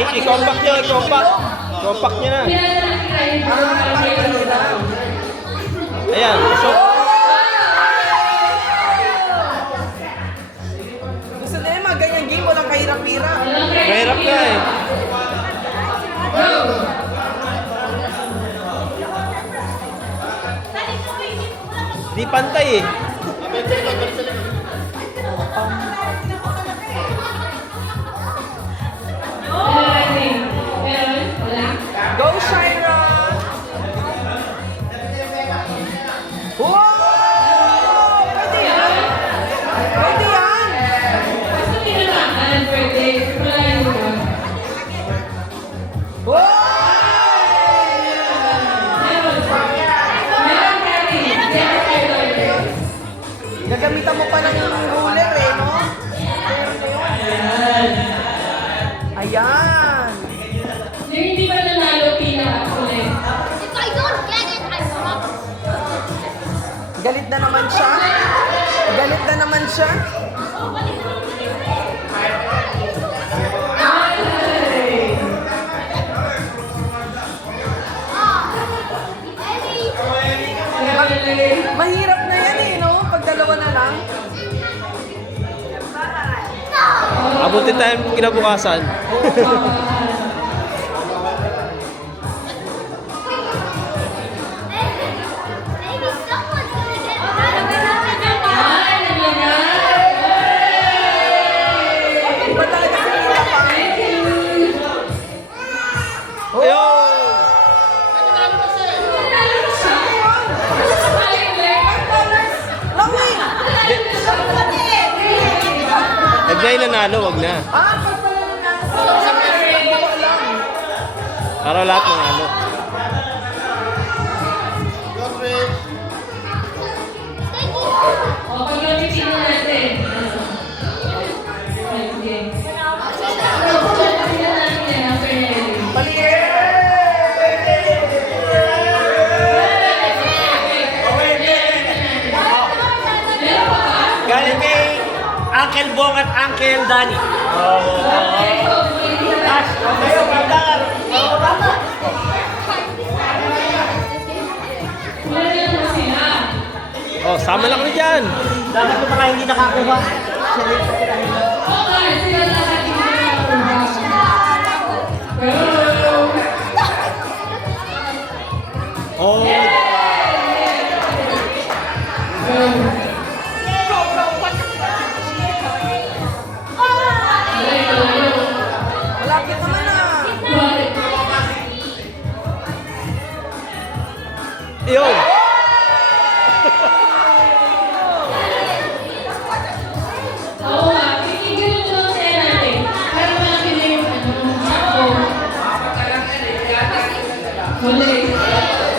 I-compact nyo, i-compact. Compact nyo na. Ayan, so... Gusto na yung mga ganyang game, walang kahirap-hirap. Mahirap ka eh. Di pantay eh. Go, Shira! Wow! Pwede yan! Pwede yan! Gagamitan mo pa ng ruler eh, no? Ayan! Yung hindi ba nanalo pinaka-ulit? If I don't get it, I stop. Galit na naman siya. Galit na naman siya. Mahirap na yan eh, no? Pag dalawa na lang. Abutin tayo kinabukasan. Maybe someone's gonna get Iba talaga sa hirapan. Ayun! Lawin! Huwag na yung nanalo, wag na. Para lahat nanalo. O, pag-gamitin na natin. Sige. Pag-gamitin na natin yan, after na Galing kay Uncle Bong at Uncle Danny. Kayo, pagdar. Oh, sama lang na dyan. Dapat yung mga hindi nakakuha. Okay, sila lahat yung Oh. Malapit naman na. Yun. Oo nga, tigil mo lang sa'yo natin. Para malaki na yung ano, sakto. Huli.